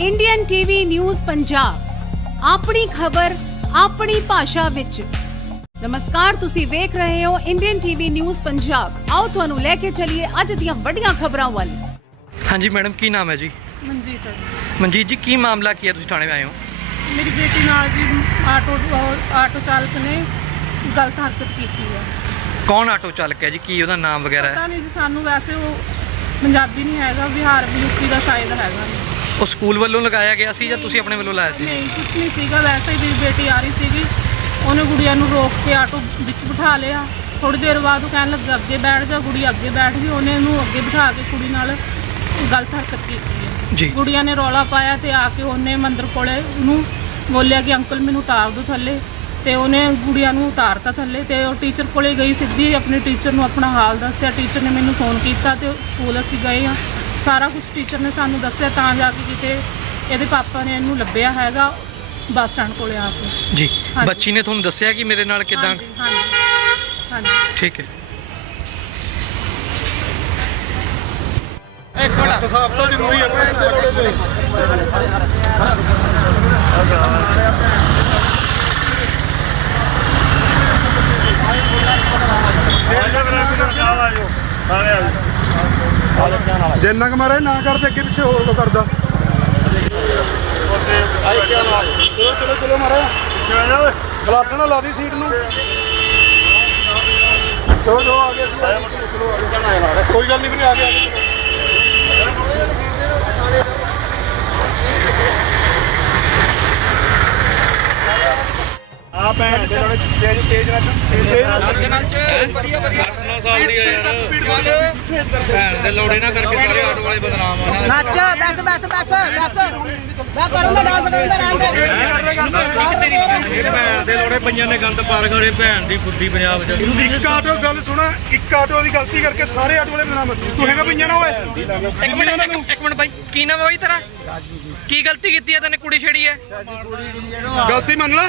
Indian TV news Punjab ਆਪਣੀ ਖਬਰ ਆਪਣੀ ਭਾਸ਼ਾ ਵਿੱਚ। ਨਮਸਕਾਰ ਤੁਸੀਂ ਵੇਖ ਰਹੇ ਹੋ ਇੰਡੀਅਨ ਟੀਵੀ ਨਿਊਜ਼ ਪੰਜਾਬ ਆਓ ਤੁਹਾਨੂੰ ਲੈ ਕੇ ਚੱਲੀਏ ਅੱਜ ਦੀਆਂ ਵੱਡੀਆਂ ਖਬਰਾਂ ਵੱਲ। ਹਾਂਜੀ ਮੈਡਮ ਕੀ ਨਾਮ ਹੈ ਜੀ? ਮਨਜੀਤ। ਮਨਜੀਤ ਜੀ ਕੀ ਮਾਮਲਾ ਕੀ ਹੈ? ਤੁਸੀਂ ਥਾਣੇ ਆਏ ਹੋ? ਮੇਰੀ ਬੇਟੀ ਨਾਲ ਜੀ ਆਟੋ ਆਟੋ ਚਾਲਕ ਨੇ ਗਲਤ ਹਰਕਤ ਕੀਤੀ ਹੈ। ਕੌਣ ਆਟੋ ਚਾਲਕ ਹੈ ਜੀ? ਕੀ ਉਹਦਾ ਨਾਮ ਵਗੈਰਾ ਹੈ? ਪਤਾ ਨਹੀਂ ਜੀ ਸਾਨੂੰ ਵੈਸੇ ਉਹ ਪੰਜਾਬੀ ਨਹੀਂ ਹੈਗਾ ਬਿਹਾਰ ਯੂਪੀ ਦਾ ਸ਼ਾਇਦ ਹੈਗਾ। ਉਹ ਸਕੂਲ ਵੱਲੋਂ ਲਗਾਇਆ ਗਿਆ ਸੀ ਜਾਂ ਤੁਸੀਂ ਆਪਣੇ ਵੱਲੋਂ ਲਾਇਆ ਸੀ? ਨਹੀਂ ਕੁਝ ਨਹੀਂ ਸੀਗਾ। ਵੈਸੇ ਹੀ ਮੇਰੀ ਬੇਟੀ ਆ ਰਹੀ ਸੀਗੀ। ਉਹਨੇ ਗੁੜੀਆ ਨੂੰ ਰੋਕ ਕੇ ਆਟੋ ਵਿੱਚ ਬਿਠਾ ਲਿਆ। ਥੋੜੀ ਦੇਰ ਬਾਅਦ ਉਹ ਕਹਿਣ ਲੱਗਾ ਅੱਗੇ ਬੈਠ ਜਾ ਗੁੜੀ ਅੱਗੇ ਬੈਠ ਗਈ। ਉਹਨੇ ਇਹਨੂੰ ਅੱਗੇ ਬਿਠਾ ਕੇ ਕੁੜੀ ਨਾਲ ਗਲਤ ਹਰਕਤ ਕੀਤੀ ਹੈ। ਜੀ। ਗੁੜੀਆ ਨੇ ਰੌਲਾ ਪਾਇਆ ਤੇ ਆ ਕੇ ਉਹਨੇ ਮੰਦਰ ਕੋਲੇ ਉਹਨੂੰ ਬੋਲਿਆ ਕਿ ਅੰਕਲ ਮੈਨੂੰ ਉਤਾਰ ਦਿਓ ਥੱਲੇ। ਤੇ ਉਹਨੇ ਗੁੜੀਆ ਨੂੰ ਉਤਾਰਤਾ ਥੱਲੇ ਤੇ ਉਹ ਟੀਚਰ ਕੋਲੇ ਗਈ ਸਿੱਧੀ ਆਪਣੇ ਟੀਚਰ ਨੂੰ ਆਪਣਾ ਹਾਲ ਦੱਸਿਆ। ਟੀਚਰ ਨੇ ਮੈਨੂੰ ਫੋਨ ਕੀਤਾ ਤੇ ਸਕੂਲ ਅਸੀਂ ਗਏ ਆ ਸਾਰਾ ਕੁਝ ਟੀਚਰ ਨੇ ਸਾਨੂੰ ਦੱਸਿਆ ਤਾਂ ਜਾ ਕੇ ਕਿਤੇ ਇਹਦੇ ਪਾਪਾ ਨੇ ਇਹਨੂੰ ਲੱਭਿਆ ਹੈਗਾ ਬੱਸ ਸਟੈਂਡ ਕੋਲੇ ਆ ਕੇ। ਜੀ ਹਾਂਜੀ। ਬੱਚੀ ਨੇ ਤੁਹਾਨੂੰ ਦੱਸਿਆ ਕਿ ਮੇਰੇ ਨਾਲ ਕਿਦਾਂ? ਹਾਂਜੀ ਹਾਂਜੀ ਹਾਂਜੀ। ਠੀਕ ਹੈ। ਸਭ ਤੋਂ ਜ਼ਰੂਰੀ ਹੈ ਪਿੰਡ ਦੇ ਲੋੜੇ ਤੇ ਜਿੰਨਾ ਕੁ ਮਾਰੇ ਨਾ ਕਰਦੇ ਅੱਗੇ ਪਿੱਛੇ ਹੋਰ ਕੋ ਕਰਦਾ। ਚਲੋ ਚਲੋ ਚਲੋ ਮਾਰੇ ਗਲਾਟਾਂ ਨਾਲ ਲਾ ਦੀ ਸੀਟ ਨੂੰ। ਚਲੋ ਚਲੋ ਆ ਗਏ ਅਸੀਂ ਆ ਗਏ, ਚਲੋ ਆ ਗਏ। ਕੋਈ ਗੱਲ ਨਹੀਂ ਵੀਰੇ ਆ ਗਏ ਆ ਗਏ ਚਲੋ। ਆ ਭੈਣ ਦੇ ਲੋੜੇ ਤੇਜ਼ ਤੇਜ਼ ਨਾ ਤੇਜ਼ ਨਾਲ ਚ ਵਧੀਆ ਵਧੀਆ। ਸਾਲ ਦੀ ਯਾਰ ਭੈਣ ਦੇ ਲੋੜੇ ਨਾ ਕਰਕੇ ਸਾਰੇ ਆਟੋ ਵਾਲੇ ਬਦਨਾਮ ਆ ਨੱਚ ਬਸ ਬਸ ਬਸ ਬਸ ਮੈਂ ਕਰੂੰਗਾ ਡਾਂਸ ਕਰੂੰਗਾ ਰਹਿਣ ਦੇ ਭੈਣ ਦੇ ਲੋੜੇ ਪਈਆਂ ਨੇ ਗੰਦ ਪਾਰ ਕਰੇ ਭੈਣ ਦੀ ਬੁੱਧੀ ਪੰਜਾਬ ਚ ਇੱਕ ਆਟੋ ਗੱਲ ਸੁਣਾ ਇੱਕ ਆਟੋ ਦੀ ਗਲਤੀ ਕਰਕੇ ਸਾਰੇ ਆਟੋ ਵਾਲੇ ਬਨਾਮ ਤੂੰ ਹੈਗਾ ਪਈਆਂ ਨਾ ਓਏ ਇੱਕ ਮਿੰਟ ਇੱਕ- ਇੱਕ ਮਿੰਟ ਬਾਈ ਕੀ ਨਾਮ ਹੈ ਬਾਈ ਤੇਰਾ ਕੀ ਗਲਤੀ ਕੀਤੀ ਹੈ ਤੈਨੇ ਕੁੜੀ ਛੇੜੀ ਹੈ ਗਲਤੀ ਮੰਨ ਲੈ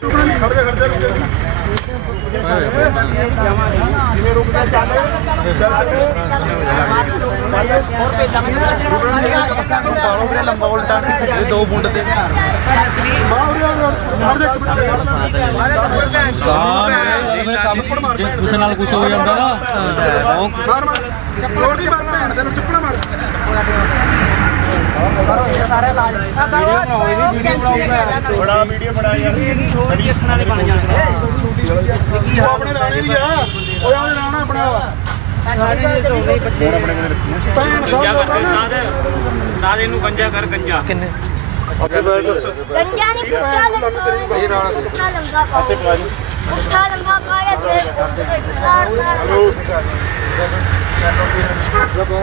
ਖੜ ਜਾ ਖੜ ਜਾ ਰੁਕ ਜਿਵੇਂ ਰੁਕਦਾ ਚੱਲ ਚੱਲ ਲੰਬਾ ਉਲਟਾ ਇਹ ਦੋ ਬੁੰਡ ਤੇ ਜੇ ਕੁਛ ਨਾਲ ਕੁਛ ਹੋ ਜਾਂਦਾ ਨਾ ਉਹ ਮਾਰ ਮਾਰ ਚੱਪਲ ਨਹੀਂ ਮਾਰ ਭੈਣ ਤੈਨੂੰ ਚੱਪਲ ਮਾਰ। ਬੜਾ ਵੀਡੀਓ ਬਣਾਈ ਯਾਰ ਬੜੀ ਅੱਖਾਂ ਵਾਲੇ ਬਣ ਜਾਂਦੇ ਉਹ ਆਪਣੇ ਰਾਣੇ ਦੀ ਆ। ਉਹ ਆਉਂਦੇ ਰਾਣਾ ਆਪਣੇ ਵਾਲਾ ਹੋਰ ਆਪਣੇ ਕੋਲ ਰੱਖੀ ਭੈਣ ਦਾ ਨਾ ਦੇ ਨਾ ਦੇ ਇਹਨੂੰ ਗੰਜਾ ਕਰ ਗੰਜਾ ਕਿੰਨੇ ਅੱਗੇ ਬੈਠ ਗੰਜਾ ਨਹੀਂ ਪੁੱਠਾ ਲੰਗਾ ਇਹ ਰਾਣਾ ਪੁੱਠਾ ਲੰਗਾ ਪਾ ਪੁੱਠਾ ਲੰਗਾ ਪਾ ਕੇ ਫੇਰ ਪੁੱਠਾ ਲੰਗਾ ਪਾ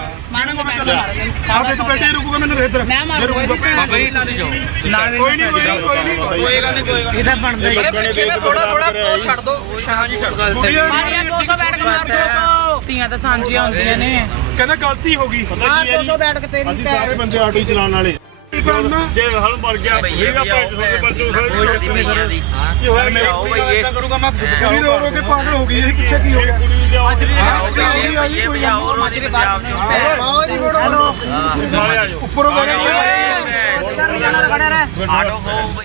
ਮਾਰੋ ਤਾਂ ਸਾਂਝੀਆਂ ਹੁੰਦੀਆਂ ਨੇ। ਕਹਿੰਦਾ ਗਲਤੀ ਹੋ ਗਈ। ਸਾਰੇ ਬੰਦੇ ਆਟੋ ਚਲਾਉਣ ਵਾਲੇ। ਵੀ ਕਰਨਾ? ਜੇ ਹਲ ਮਰ ਗਿਆ ਮੇਰਾ ਪੈਂਟ ਸੋਦੇ ਪਰ ਤੂੰ ਸਾਰੇ। ਦੀ ਮਈਆਂ ਦੀ ਕੀ ਹੋਇਆ? ਮੇਰਾ ਭਈਏ। ਇਦਾਂ ਕਰੂਗਾ ਮੈਂ ਕੁੜੀ ਰੋ ਰੋ ਕੇ ਪਾਗਲ ਹੋ ਗਈ ਇਹ ਕਿੱਥੇ ਕੀ ਹੋ ਗਿਆ? ਅੱਜ ਵੀ ਇਹ ਭਈਆ ਹੋਰ ਅੱਜ ਵੀ ਬਾਤ ਆਓ ਜੀ ਬੋੜੋ ਉੱਪਰੋਂ ਬੋੜੋ ਆਟੋ ਹੋ